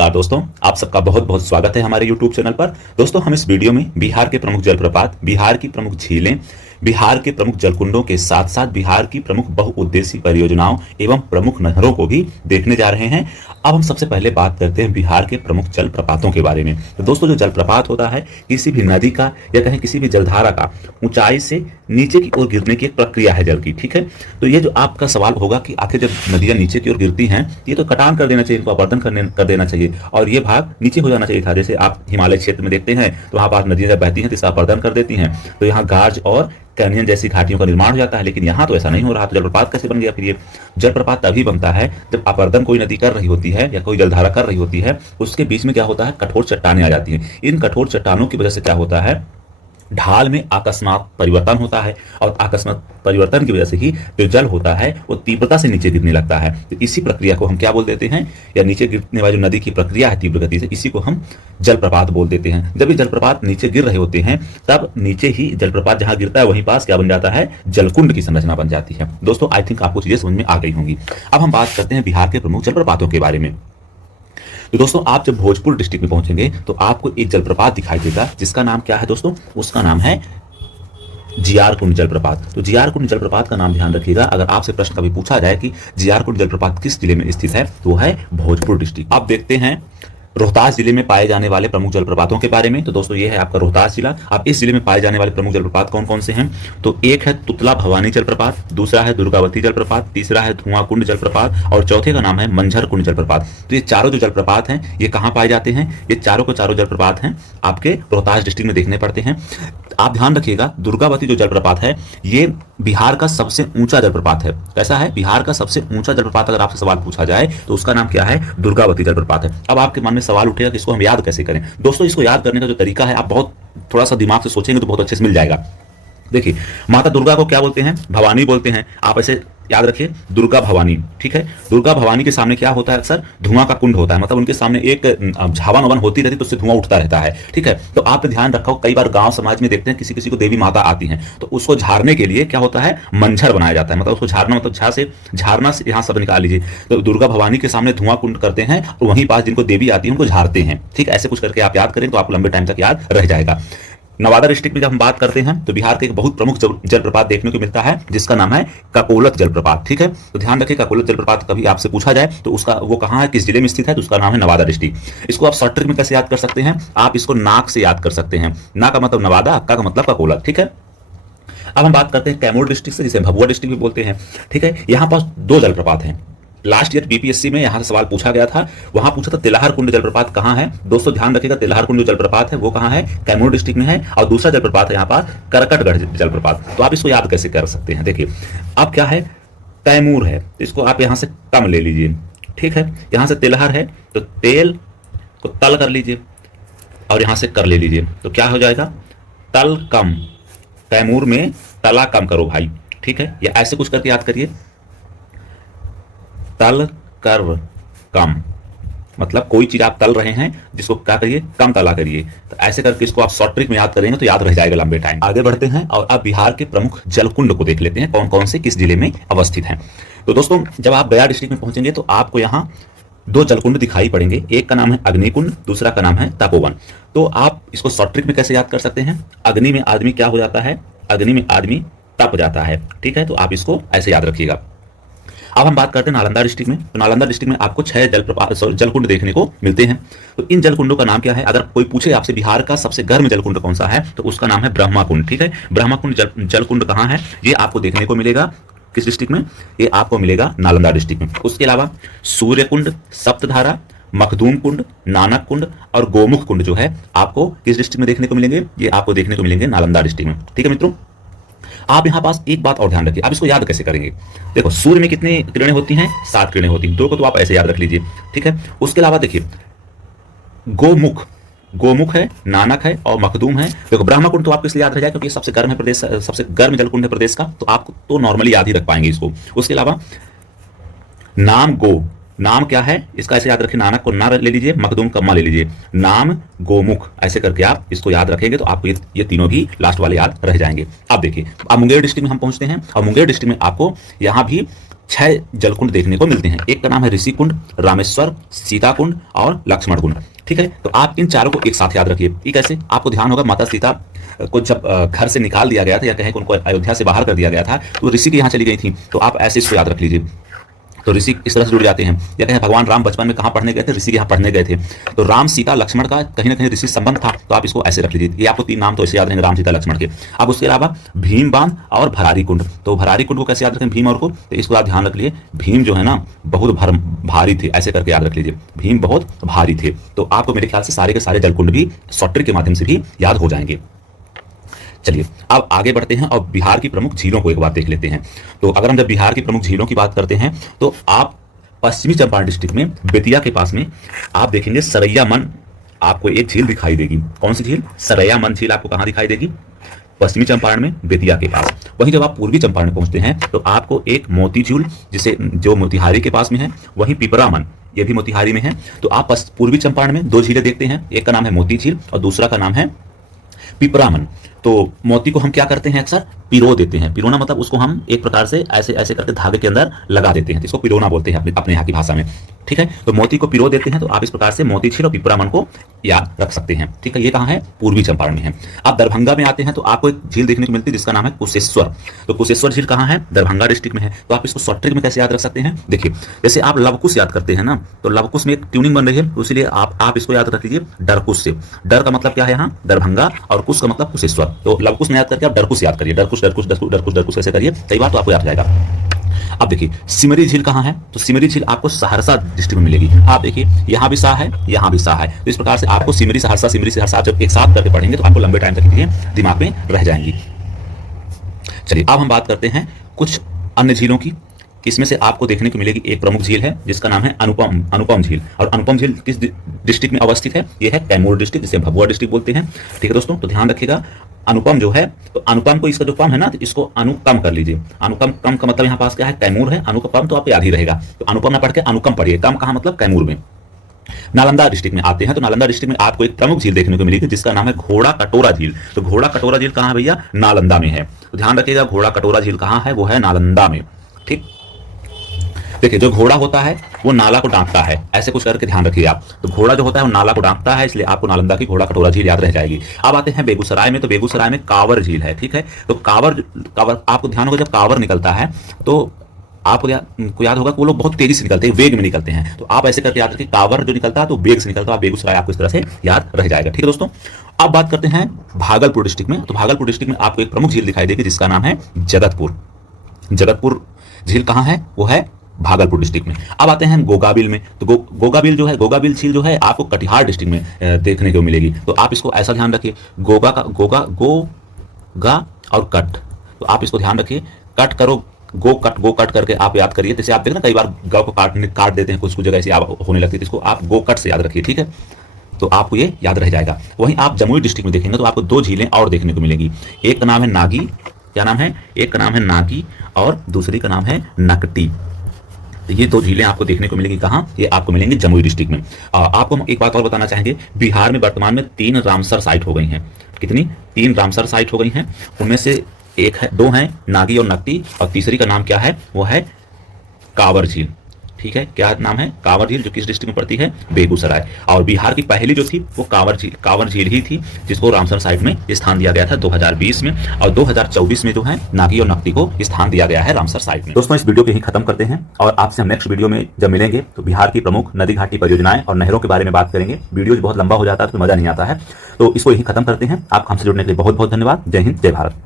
नमस्कार दोस्तों, आप सबका बहुत बहुत स्वागत है हमारे YouTube चैनल पर। दोस्तों, हम इस वीडियो में बिहार के प्रमुख जलप्रपात, बिहार की प्रमुख झीलें, बिहार के प्रमुख जलकुंडों के साथ साथ बिहार की प्रमुख बहुउद्देशीय परियोजनाओं एवं प्रमुख नहरों को भी देखने जा रहे हैं। अब हम सबसे पहले बात करते हैं बिहार के प्रमुख जलप्रपातों के बारे में। तो दोस्तों, जो जलप्रपात होता है किसी भी नदी का या कहें किसी भी जलधारा का ऊंचाई से नीचे की ओर गिरने की एक प्रक्रिया है जल की। ठीक है, तो ये जो आपका सवाल होगा कि आखिर जब नदियां नीचे की ओर गिरती हैं ये तो कटान कर देना चाहिए, इनको अपर्दन कर देना चाहिए और ये भाग नीचे हो जाना चाहिए था। जैसे आप हिमालय क्षेत्र में देखते हैं तो वहां पर नदियां जब बहती हैं तो इसका अपर्दन कर देती हैं, तो यहाँ गार्ज और कैनियन जैसी घाटियों का निर्माण हो जाता है। लेकिन यहाँ तो ऐसा नहीं हो रहा। तो जलप्रपात कैसे बन गया? फिर ये जलप्रपात तभी बनता है जब अपर्दन कोई नदी कर रही होती है या कोई जलधारा कर रही होती है, उसके बीच में क्या होता है, कठोर चट्टानें आ जाती हैं। इन कठोर चट्टानों की वजह से क्या होता है, ढाल में अकस्मात परिवर्तन होता है और अकस्मात परिवर्तन की वजह से ही जो जल होता है वो तीव्रता से नीचे गिरने लगता है। तो इसी प्रक्रिया को हम क्या बोल देते हैं, या नीचे गिरने वाली जो नदी की प्रक्रिया है तीव्र गति से, इसी को हम जलप्रपात बोल देते हैं। जब ये जलप्रपात नीचे गिर रहे होते हैं तब नीचे ही जलप्रपात जहां गिरता है वहीं पास क्या बन जाता है, जलकुंड की संरचना बन जाती है। दोस्तों, आई थिंक आपको चीजें समझ में आ गई होंगी। अब हम बात करते हैं बिहार के प्रमुख जलप्रपातों के बारे में। तो दोस्तों, आप जब भोजपुर डिस्ट्रिक्ट में पहुंचेंगे तो आपको एक जलप्रपात दिखाई देगा जिसका नाम क्या है दोस्तों, उसका नाम है जियार कुंड जलप्रपात। तो जियार कुंड जलप्रपात का नाम ध्यान रखिएगा। अगर आपसे प्रश्न कभी पूछा जाए कि जियार कुंड जलप्रपात किस जिले में स्थित है तो है भोजपुर डिस्ट्रिक्ट। आप देखते हैं रोहतास जिले में पाए जाने वाले प्रमुख जलप्रपातों के बारे में। तो दोस्तों, ये है आपका रोहतास जिला। अब इस जिले में पाए जाने वाले प्रमुख जलप्रपात कौन कौन से हैं? तो एक है तुतला भवानी जलप्रपात, दूसरा है दुर्गावती जलप्रपात, तीसरा है धुआं कुंड जलप्रपात और चौथे का नाम है मंझर कुंड जलप्रपात। तो ये चारों जो जलप्रपात हैं ये कहाँ पाए जाते हैं? ये चारों के चारों जलप्रपात हैं आपके रोहतास डिस्ट्रिक्ट में देखने पड़ते हैं। आप ध्यान रखिएगा, दुर्गावती जो जलप्रपात है ये बिहार का सबसे ऊंचा जलप्रपात है। कैसा है? बिहार का सबसे ऊंचा जलप्रपात अगर आपसे सवाल पूछा जाए तो उसका नाम क्या है, दुर्गावती जलप्रपात है। अब आपके मन में सवाल उठेगा कि इसको हम याद कैसे करें। दोस्तों, इसको याद करने का जो तरीका है आप बहुत थोड़ा सा दिमाग से सोचेंगे तो बहुत अच्छे से मिल जाएगा। देखिए, माता दुर्गा को क्या बोलते हैं? भवानी बोलते हैं। आप ऐसे याद रखिए, दुर्गा भवानी। ठीक है, दुर्गा भवानी के सामने क्या होता है, अक्सर धुआं का कुंड होता है। मतलब उनके सामने एक झावन वावन होती रहती तो उससे धुआं उठता रहता है। ठीक है, तो आपने ध्यान रखा हो, कई बार गांव समाज में देखते हैं किसी किसी को देवी माता आती हैं तो उसको झाड़ने के लिए क्या होता है, मंझर बनाया जाता है। मतलब उसको झाड़ना, मतलब झाड़ना से यहाँ शब्द निकाल लीजिए। तो दुर्गा भवानी के सामने धुआं कुंड करते हैं और वहीं पास जिनको देवी आती है उनको झाड़ते हैं। ठीक, ऐसे कुछ करके आप याद करें तो आपको लंबे टाइम तक याद रह जाएगा। नवादा डिस्ट्रिक्ट में जब हम बात करते हैं तो बिहार के एक बहुत प्रमुख जलप्रपात देखने को मिलता है जिसका नाम है ककोलत जलप्रपात। ठीक है, तो ध्यान रखिए, ककोलत जलप्रपात कभी आपसे पूछा जाए तो उसका वो कहाँ है, किस जिले में स्थित है, तो उसका नाम है नवादा डिस्ट्रिक्ट। इसको आप शॉर्ट ट्रिक में कैसे याद कर सकते हैं? आप इसको नाक से याद कर सकते हैं। ना का मतलब नवादा, अक्का का मतलब ककोलत। ठीक है, अब हम बात करते हैं कैमूर डिस्ट्रिक्ट से, जिसे भभुआ डिस्ट्रिक्ट भी बोलते हैं। ठीक है, यहाँ पास दो जलप्रपात हैं। लास्ट ईयर बीपीएससी में यहां से सवाल पूछा गया था, वहां पूछा था तिलहर कुंड जलप्रपात कहां है। दोस्तों, ध्यान रखिएगा, तिलहर कुंड जो जलप्रपात है वो कहां है, कैमूर डिस्ट्रिक्ट में है। और दूसरा जलप्रपात है यहाँ पर करकटगढ़ जलप्रपात। तो आप इसको याद कैसे कर सकते हैं? देखिए, अब क्या है, तैमूर है तो इसको आप यहां से कम ले लीजिए। ठीक है, यहां से तिलहर है तो तेल को तल कर लीजिए और यहां से कर ले लीजिए, तो क्या हो जाएगा, तल कम। तैमूर में तला कम करो भाई। ठीक है, या ऐसे कुछ करके याद करिए, तल कर कम, मतलब कोई चीज आप तल रहे हैं जिसको क्या करिए, कम तला करिए। तो ऐसे करके इसको आप शॉर्ट ट्रिक में याद करेंगे तो याद रह जाएगा लंबे टाइम। आगे बढ़ते हैं और अब बिहार के प्रमुख जलकुंड को देख लेते हैं, कौन कौन से किस जिले में अवस्थित हैं। तो दोस्तों, जब आप गया डिस्ट्रिक्ट में पहुंचेंगे तो आपको यहाँ दो जलकुंड दिखाई पड़ेंगे। एक का नाम है अग्निकुंड, दूसरा का नाम है तपोवन। तो आप इसको शॉर्ट ट्रिक में कैसे याद कर सकते हैं? अग्नि में आदमी क्या हो जाता है, अग्नि में आदमी तप जाता है। ठीक है, तो आप इसको ऐसे याद रखिएगा। अब हम बात करते हैं नालंदा डिस्ट्रिक्ट में। तो नालंदा डिस्ट्रिक्ट में आपको 6 जलकुंड देखने को मिलते हैं। तो इन जलकुंडों का नाम क्या है? अगर कोई पूछे आपसे बिहार का सबसे गर्म जलकुंड कौन सा है तो उसका नाम है ब्रह्मा कुंड। ठीक है, ब्रह्मा कुंड जलकुंड कहाँ है? ये आपको देखने को मिलेगा किस डिस्ट्रिक्ट में? ये आपको मिलेगा नालंदा डिस्ट्रिक्ट में। उसके अलावा सूर्य कुंड, सप्तधारा, मखदूम कुंड, नानक कुंड और गोमुख कुंड जो है आपको किस डिस्ट्रिक्ट में देखने को मिलेंगे? ये आपको देखने को मिलेंगे नालंदा डिस्ट्रिक्ट में। ठीक है मित्रों, आप यहां पास एक बात और ध्यान रखिए। आप इसको याद कैसे करेंगे? देखो, सूर्य में कितनी किरणें होती हैं? 7 किरणें होती हैं। 2 को तो आप ऐसे याद रख लीजिए। ठीक है, उसके अलावा देखिए, गोमुख, गोमुख है, नानक है और मखदूम है। देखो, ब्रह्मकुंड तो आपको इसलिए याद रह जाए क्योंकि ये सबसे गर्म है प्रदेश, सबसे गर्म जलकुंड है प्रदेश का, तो आप तो नॉर्मली याद ही रख पाएंगे इसको। उसके अलावा नाम गो, नाम क्या है इसका ऐसे याद रखिए, नानक को ना ले लीजिए, मखदूम कम्मा ले लीजिए, नाम गोमुख, ऐसे करके आप इसको याद रखेंगे तो आपको ये तीनों भी लास्ट वाले याद रह जाएंगे। अब देखिए, अब मुंगेर डिस्ट्रिक्ट में हम पहुंचते हैं और मुंगेर डिस्ट्रिक्ट में आपको यहाँ भी 6 जलकुंड देखने को मिलते हैं। एक का नाम है ऋषि कुंड, रामेश्वर, सीता कुंड और लक्ष्मण कुंड। ठीक है, तो आप इन चारों को एक साथ याद रखिए। ये कैसे? आपको ध्यान होगा माता सीता को जब घर से निकाल दिया गया था या कहें कि उनको अयोध्या से बाहर कर दिया गया था तो ऋषि के यहाँ चली गई थी। तो आप ऐसे इसको याद रख लीजिए। तो ऋषि इस तरह से जुड़ जाते हैं। या कहें भगवान राम बचपन में कहाँ पढ़ने गए थे? ऋषि के यहाँ पढ़ने गए थे। तो राम सीता लक्ष्मण का कहीं ना कहीं ऋषि संबंध था, तो आप इसको ऐसे रख लीजिए। ये आपको 3 नाम तो ऐसे याद रहेंगे राम सीता लक्ष्मण के। अब उसके अलावा भीम बांध और भरारी कुंड। तो भरारी कुंड को कैसे याद रखें? भीम और को, तो इसको आप ध्यान रख लीजिए। भीम जो है ना बहुत भारी थे, ऐसे करके याद रख लीजिए। भीम बहुत भारी थे। तो आपको मेरे ख्याल से सारे के सारे जलकुंड भी शॉर्ट ट्रिक के माध्यम से भी याद हो जाएंगे। चलिए अब आगे बढ़ते हैं और बिहार की प्रमुख झीलों को एक बार देख लेते हैं। तो अगर हम जब बिहार की प्रमुख झीलों की बात करते हैं तो आप पश्चिमी चंपारण डिस्ट्रिक्ट में बेतिया के पास में आप देखेंगे सरैया मन, आपको एक झील दिखाई देगी। कौन सी झील? सरैया मन झील आपको कहां दिखाई देगी? पश्चिमी चंपारण में बेतिया के पास। वहीं जब आप पूर्वी चंपारण में पहुंचते हैं तो आपको एक मोती झील, जिसे जो मोतिहारी के पास में है, वहीं पिपरा मन, ये भी मोतिहारी में है। तो आप पूर्वी चंपारण में 2 झीलें देखते हैं। एक का नाम है मोती झील और दूसरा का नाम है पिपरामन। तो मोती को हम क्या करते हैं? अक्सर पिरो देते हैं। पिरोना मतलब उसको हम एक प्रकार से ऐसे ऐसे करके धागे के अंदर लगा देते हैं, इसको पिरोना बोलते हैं अपने यहाँ की भाषा में। ठीक है, तो मोती को पिरो देते हैं। तो आप इस प्रकार से मोती झील और पिपरामन को याद रख सकते हैं। ठीक है, ये कहाँ है? पूर्वी चंपारण में है। आप दरभंगा में आते हैं तो आपको एक झील देखने को मिलती है जिसका नाम है कुशेश्वर। तो कुशेश्वर झील कहाँ है? दरभंगा डिस्ट्रिक्ट में है। तो आप इसको शॉर्ट ट्रिक में कैसे याद रख सकते हैं? देखिए, जैसे आप लवकुश याद करते हैं ना, तो लवकुश में एक ट्यूनिंग बन रही है, तो इसलिए आप इसको याद रख लीजिए डरकुश से। डर का मतलब क्या है यहाँ? दरभंगा, और कुश का मतलब कुशेश्वर। तो लवकुश में याद करके आप डरकुश याद करिए। डरकुश डरकुश डरकुश डरकुश डरकुश ऐसे करिए कई बार, तो आपको याद जाएगा। अब देखिए सिमरी झील कहाँ है? तो सिमरी झील आपको सहरसा डिस्ट्रिक्ट में मिलेगी। आप देखिए यहाँ भी सा है, यहाँ भी सा है। तो इस प्रकार से आपको सिमरी सहरसा जब एक साथ करके पढ़ेंगे तो आपको लंबे टाइम तक ये दिमाग में रह जाएंगी। चलिए अब हम बात करते हैं कुछ अन्य झीलों की। इसमें से आपको देखने को मिलेगी एक प्रमुख झील है जिसका नाम है अनुपम झील। और अनुपम झील किस डिस्ट्रिक्ट में अवस्थित है? ये है कैमूर डिस्ट्रिक्ट, जिसे भभुआ डिस्ट्रिक्ट बोलते हैं। ठीक है दोस्तों, तो ध्यान रखिएगा। अनुपम जो है, तो अनुपम को इसका जो पम है ना, तो इसको अनुकम कर लीजिए। अनुकम कम का मतलब यहाँ पास क्या है? कैमूर है। अनुपम तो आपको याद ही रहेगा। तो अनुपम ना पढ़ के अनुकम पढ़िए। कम कहाँ मतलब? कैमूर में। नालंदा डिस्ट्रिक्ट में आते हैं तो नालंदा डिस्ट्रिक्ट में आपको एक प्रमुख झील देखने को मिलेगी जिसका नाम है घोड़ा कटोरा झील। तो घोड़ा कटोरा झील कहाँ है भैया? नालंदा में है। तो ध्यान रखिएगा, घोड़ा कटोरा झील कहाँ है? वो है नालंदा में। ठीक, देखिए जो घोड़ा होता है वो नाला को डांकता है, ऐसे कुछ करके ध्यान रखिए आप। तो घोड़ा जो होता है वो नाला को डांकता है, इसलिए आपको नालंदा की घोड़ा कटोरा झील याद रह जाएगी। अब आते हैं बेगूसराय में। तो बेगूसराय में कांवर झील है। ठीक है, तो कांवर आपको ध्यान होगा, जब कांवर निकलता है तो आपको याद होगा कि वो लोग बहुत तेजी से निकलते हैं, वेग में निकलते हैं। तो आप ऐसे करके याद रखिए, कांवर जो निकलता है तो वेग से निकलता है। बेगूसराय आपको इस तरह से याद रह जाएगा। ठीक है दोस्तों, अब बात करते हैं भागलपुर डिस्ट्रिक्ट में। तो भागलपुर डिस्ट्रिक्ट में आपको एक प्रमुख झील दिखाई देगी जिसका नाम है जगतपुर। जगतपुर झील कहाँ है? वो है भागलपुर डिस्ट्रिक्ट में। अब आते हैं गोगाबिल में। तो गोगाबिल जो है, गोगाबिल झील जो है आपको कटिहार डिस्ट्रिक्ट में देखने को मिलेगी। तो आप इसको ऐसा ध्यान रखिए, गोगा और कट। तो आप इसको ध्यान रखिए, कट करो, गो कट करके आप याद करिए। जैसे आप देखते हैं कई बार गौ को काट देते हैं, कुछ जगह ऐसी होने लगती है, इसको आप गो कट से याद रखिए। ठीक है, तो आपको ये याद रह जाएगा। वहीं आप जमुई डिस्ट्रिक्ट में देखेंगे तो आपको 2 झीलें और देखने को मिलेगी। एक का नाम है नागी, क्या नाम है? एक का नाम है नागी और दूसरी का नाम है नकटी। ये 2 झीलें आपको देखने को मिलेंगी कहाँ? ये आपको मिलेंगी जमुई डिस्ट्रिक्ट में। आपको हम एक बात और बताना चाहेंगे, बिहार में वर्तमान में 3 रामसर साइट हो गई हैं। कितनी? 3 रामसर साइट हो गई हैं। उनमें से 2 हैं नागी और नकटी, और तीसरी का नाम क्या है? वो है कांवर झील। ठीक है, क्या नाम है? कांवर झील, जो किस डिस्ट्रिक्ट में पड़ती है? बेगूसराय। और बिहार की पहली जो थी वो कांवर झील ही थी, जिसको रामसर साइट में स्थान दिया गया था 2020 में। और 2024 में जो है नागी और नकटी को स्थान दिया गया है रामसर साइट में। दोस्तों, इस वीडियो को यहीं खत्म करते हैं और आपसे हम नेक्स्ट वीडियो में जब मिलेंगे तो बिहार की प्रमुख नदी घाटी परियोजनाएं और नहरों के बारे में बात करेंगे। वीडियो बहुत लंबा हो जाता है तो मजा नहीं आता है, तो इसको यहीं खत्म करते हैं। आप हमसे जुड़ने के लिए बहुत बहुत धन्यवाद। जय हिंद, जय भारत।